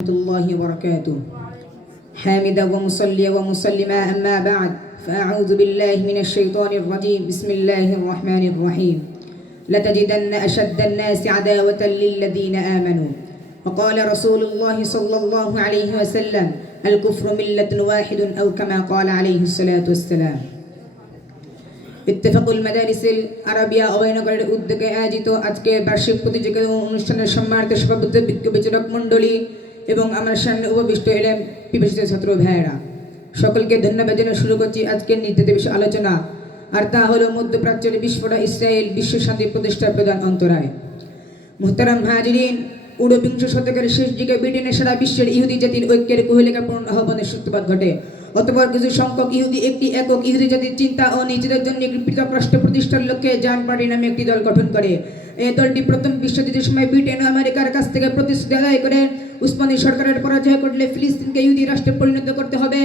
الله وبركاته حامدا ومصليا ومسلما أما بعد فأعوذ بالله من الشيطان الرجيم بسم الله الرحمن الرحيم لتجدن أشد الناس عداوة للذين آمنوا وقال رسول الله صلى الله عليه وسلم الكفر ملة واحد أو كما قال عليه الصلاة والسلام Ittefaqul Madarisil Arabia অভয়নগরের উদ্যোগে আয়োজিত আজকে বার্ষিক প্রতিযোগিতা অনুষ্ঠানের সম্মানিত সভাপতি বিজ্ঞ বিচারক মণ্ডলী এবং আমার সামনে উপবিষ্ট এলেন বিবেচিত ছাত্র ভাইয়েরা, সকলকে ধন্যবাদ জানিয়ে শুরু করছি আজকের নির্ধারিত বিষয় আলোচনা, আর তা হলো মধ্যপ্রাচ্যের বিস্ফোরা ইসরায়েল বিশ্ব শান্তি প্রতিষ্ঠার প্রধান অন্তরায়। মুহতারাম হাজিরিন, ঊনবিংশ শতকের শেষ দিকে ব্রিটেনের সারা বিশ্বের ইহুদি জাতির ঐক্যের কুহেলিকাপূর্ণ আহ্বানের সূত্রপাত ঘটে। অতঃপর কিছু সংখ্যক ইহুদি একটি একক ইহুদি জাতির চিন্তা ও নিজেদের জন্য একটি পৃথক রাষ্ট্র প্রতিষ্ঠার লক্ষ্যে জান পার্টি নামে একটি দল গঠন করে। এই দলটি প্রথম বিশ্বযুদ্ধের সময় ব্রিটেন ও আমেরিকার কাছ থেকে প্রতিশ্রুতি আদায় করে উসমানী সরকারের পরাজয় ঘটলে ফিলিস্তিনকে ইহুদি রাষ্ট্রে পরিণত করতে হবে।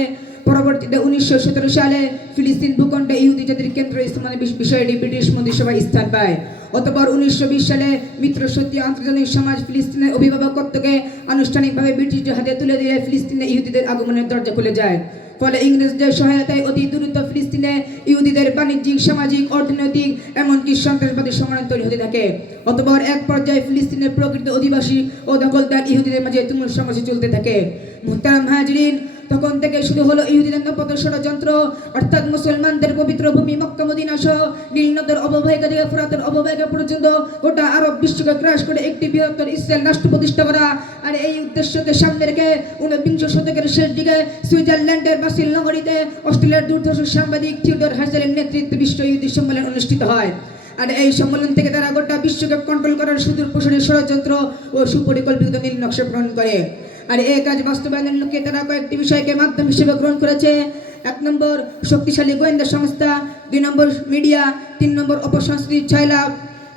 পরবর্তীতে 1917 সালে ফিলিস্তিন ভূখণ্ডে ইহুদি জাতির কেন্দ্র স্থাপনের বিষয়টি ব্রিটিশ মন্ত্রিসভায় স্থান পায়। অতঃপর 1920 সালে মিত্রশক্তি আন্তর্জাতিক সমাজ ফিলিস্তিনের অভিভাবকত্বকে আনুষ্ঠানিকভাবে ব্রিটিশদের হাতে তুলে দিয়ে ফিলিস্তিনে ইহুদিদের আগমনের দরজা খুলে যায়। ফলে ইংরেজদের সহায়তায় অতি দ্রুত ফিলিস্তিনে ইহুদিদের বাণিজ্যিক, সামাজিক, অর্থনৈতিক এমনকি সন্ত্রাসবাদী সংগঠন তৈরি হতে থাকে। অতঃপর এক পর্যায়ে ফিলিস্তিনের প্রকৃত অধিবাসী ও দখলদার ইহুদিদের মাঝে তুমুল সংঘর্ষ চলতে থাকে। মুহতারাম হাজিরিন, তখন থেকে শুরু হলো ইহুদিদের নপত ষড়যন্ত্র, অর্থাৎ মুসলমানদের পবিত্র ভূমি মক্কা মদিনা সহ নীল নদের অববাহিকা থেকে ফোরাতের অববাহিকা পর্যন্ত গোটা আরব বিশ্বকে গ্রাস করে একটি বৃহত্তর ইসরায়েল রাষ্ট্র প্রতিষ্ঠা করা। আর এই উদ্দেশ্যকে সামনে রেখে 19বিংশ শতকের শেষ দিকে সুইজারল্যান্ডের বাসিল নগরীতে অস্ট্রেলিয়ার দুর্ধর্ষ সাংবাদিক থিওডর হার্জেলের নেতৃত্বে বিশ্ব ইহুদি সম্মেলন অনুষ্ঠিত হয়। আর এই সম্মেলন থেকে তারা গোটা বিশ্বকে কন্ট্রোল করার সুদূর প্রসারী ষড়যন্ত্র ও সুপরিকল্পিত নীল নকশা গ্রহণ করে। আর এই কাজ বাস্তবায়নের লক্ষ্যে তারা কয়েকটি বিষয়কে মাধ্যম হিসেবে গ্রহণ করেছে। 1 নম্বর শক্তিশালী গোয়েন্দা সংস্থা, 2 নম্বর মিডিয়া, 3 নম্বর অপসংস্কৃতির ছাইলাভ,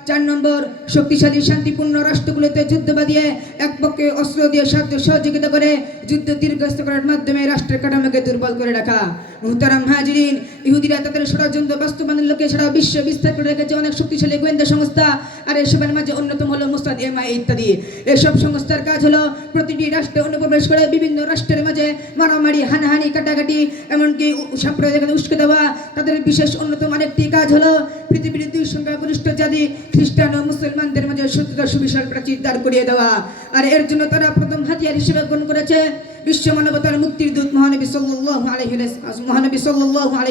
4 নম্বর শক্তিশালী শান্তিপূর্ণ রাষ্ট্রগুলোতে যুদ্ধ বাঁধিয়ে এক পক্ষে অস্ত্র দিয়ে সাহায্য সহযোগিতা করে যুদ্ধ দীর্ঘস্ত করার মাধ্যমে রাষ্ট্রের কাঠামোকে দুর্বল করে রাখা। মুহতারাম হাজিরিন, ইহুদিরা তাদের ষড়যন্ত্র বাস্তবায়নের লক্ষ্যে সারা বিশ্ব বিস্তার করে রেখেছে অনেক শক্তিশালী গোয়েন্দা সংস্থা। আর এসবের মাঝে অন্যতম হলো মোসাদ, MI ইত্যাদি। এসব সংস্থার কাজ হলো প্রতিটি রাষ্ট্রে অনুপ্রবেশ করে বিভিন্ন রাষ্ট্রের মাঝে মারামারি, হানাহানি, কাটাকাটি এমনকি সাম্প্রদায়িকতা উস্কে দেওয়া। তাদের বিশেষ অন্যতম আরেকটি কাজ হলো পৃথিবীর 2 সংখ্যাগরিষ্ঠ জাতি খ্রিস্টান ও মুসলমানদের মাঝে শত্রুতা সুবিশাল প্রাচীর দাঁড় করিয়ে দেওয়া। আর এর জন্য তারা প্রথম হাতিয়ার হিসেবে গ্রহণ করেছে বিশ্ব মানবতার মুক্তির দূত মহানবী সাল্লাল্লাহু আলাইহি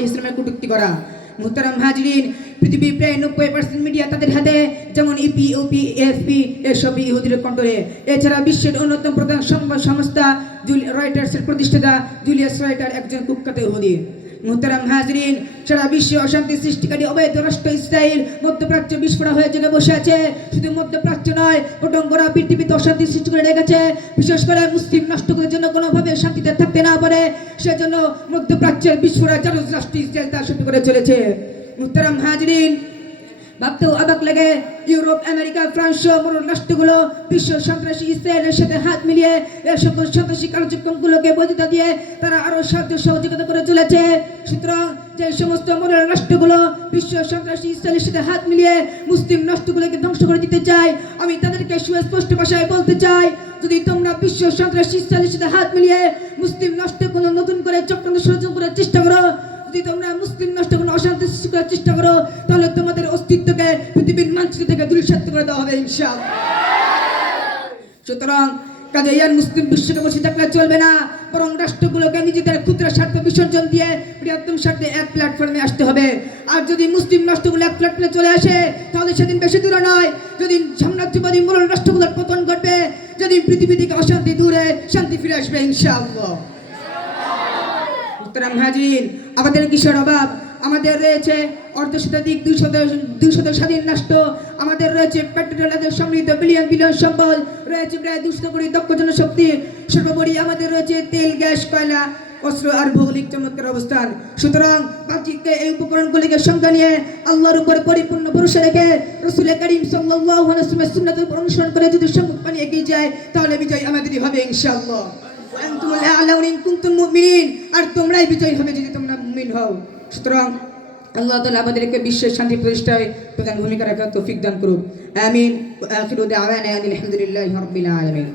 ওয়াসাল্লামের কটূক্তি করা। মুহতারাম হাজিরিন, পৃথিবীর প্রায় 90% মিডিয়া তাদের হাতে, যেমন ইপিওপি, এএফপি এসব ইহুদির কন্ট্রোলে। এছাড়া বিশ্বের অন্যতম প্রধান সংবাদ সংস্থা রয়টার্সের প্রতিষ্ঠাতা জুলিয়াস রয়টার একজন কুখ্যাত ইহুদি। মুহতারাম হাজিরিন, সারা বিশ্বে অশান্তি সৃষ্টিকারী অবৈধ রাষ্ট্র ইসরায়েল মধ্যপ্রাচ্য বিস্ফোরা হয়ে জেগে বসে আছে। শুধু মধ্যপ্রাচ্য নয়, গোটা গোড়া পৃথিবীতে অশান্তি সৃষ্টি করে রেখেছে। বিশেষ করে মুসলিম রাষ্ট্রগুলোর জন্য কোনোভাবে শান্তিতে থাকতে না পারে সেজন্য মধ্যপ্রাচ্যের বিস্ফোরা রাষ্ট্র ইসরায়েল তা সহ্য করে চলেছে। মুহতারাম হাজিরিন, ভাবতেও অবাক লাগে, ইউরোপ, আমেরিকা, ফ্রান্স সহ বড় রাষ্ট্রগুলো বিশ্ব সন্ত্রাসী ইসরায়েলের সাথে হাত মিলিয়ে এই সকল সন্ত্রাসী কার্যক্রমগুলোকে বৈধতা দিয়ে তারা আরও সাহায্য সহযোগিতা করে চলেছে। সুতরাং যে সমস্ত বড় রাষ্ট্রগুলো বিশ্ব সন্ত্রাসী ইসরায়েলের সাথে হাত মিলিয়ে মুসলিম রাষ্ট্রগুলোকে ধ্বংস করে দিতে চায়, আমি তাদেরকে সুস্পষ্ট ভাষায় বলতে চাই, যদি তোমরা বিশ্ব সন্ত্রাসী ইসরায়েলের সাথে হাত মিলিয়ে মুসলিম রাষ্ট্রগুলো নতুন করে চক্রান্ত ষড়যন্ত্র করার চেষ্টা করো, যদি তোমরা মুসলিম রাষ্ট্রগুলো অশান্তি সৃষ্টি করার চেষ্টা করো, তাহলে তোমাদের অস্তিত্বকে পৃথিবীর মানচিত্র থেকে দূরীসাত করে দেওয়া হবে ইনশাআল্লাহ। সুতরাং কাজে ইয়ার মুসলিম বিশ্বকে বসে থাকলে চলবে না, বরং রাষ্ট্রগুলোকে নিজেদের ক্ষুদ্র স্বার্থ বিসর্জন দিয়ে বৃহত্তম স্বার্থে এক প্ল্যাটফর্মে আসতে হবে। আর যদি মুসলিম রাষ্ট্রগুলো এক প্ল্যাটফর্মে চলে আসে, তাহলে সেদিন বেশি দূরে নয়, যেদিন সাম্রাজ্যবাদী মোগল রাষ্ট্রগুলোর পতন ঘটবে, যেদিন পৃথিবী থেকে অশান্তি দূরে শান্তি ফিরে আসবে ইনশাআল্লাহ। মুহতারাম হাজিরিন, আমাদের কিসের অভাব? আমাদের রয়েছে অর্ধশতাধিক 200 স্বাধীন রাষ্ট্র, আমাদের রয়েছে পেট্রোলের সমৃদ্ধ বিলিয়ন সম্পদ, রয়েছে প্রায় 200 কোটি দক্ষ জনশক্তি, সর্বোপরি আমাদের রয়েছে তেল, গ্যাস, কয়লা, অস্ত্র আর ভৌগোলিক চমৎকার অবস্থান। সুতরাং বাহ্যিককে এই উপকরণগুলিকে সঙ্গে নিয়ে আল্লাহর উপর পরিপূর্ণ ভরসা রেখে রাসূল করিম সাল্লাল্লাহু আলাইহি ওয়াসাল্লামের সুন্নাতের উপর অনুসরণ করে যদি সম্মুখ পানি এগিয়ে যায়, তাহলে বিজয় আমাদেরই হবে ইনশাআল্লাহ। আনতুমুল আ'লাউনা ইন কুনতুম মুমিনিন, আর তোমরাই বিজয়ী হবে যদি তোমরা মুমিন হও। সুতরাং আল্লাহ তাআলা আমাদেরকে বিশ্বের শান্তি প্রতিষ্ঠায় প্রধান ভূমিকা রাখার তৌফিক দান করুন। আমিন। ওয়া আখিরু দাওয়ানা আলহামদুলিল্লাহি রাব্বিল আলামিন।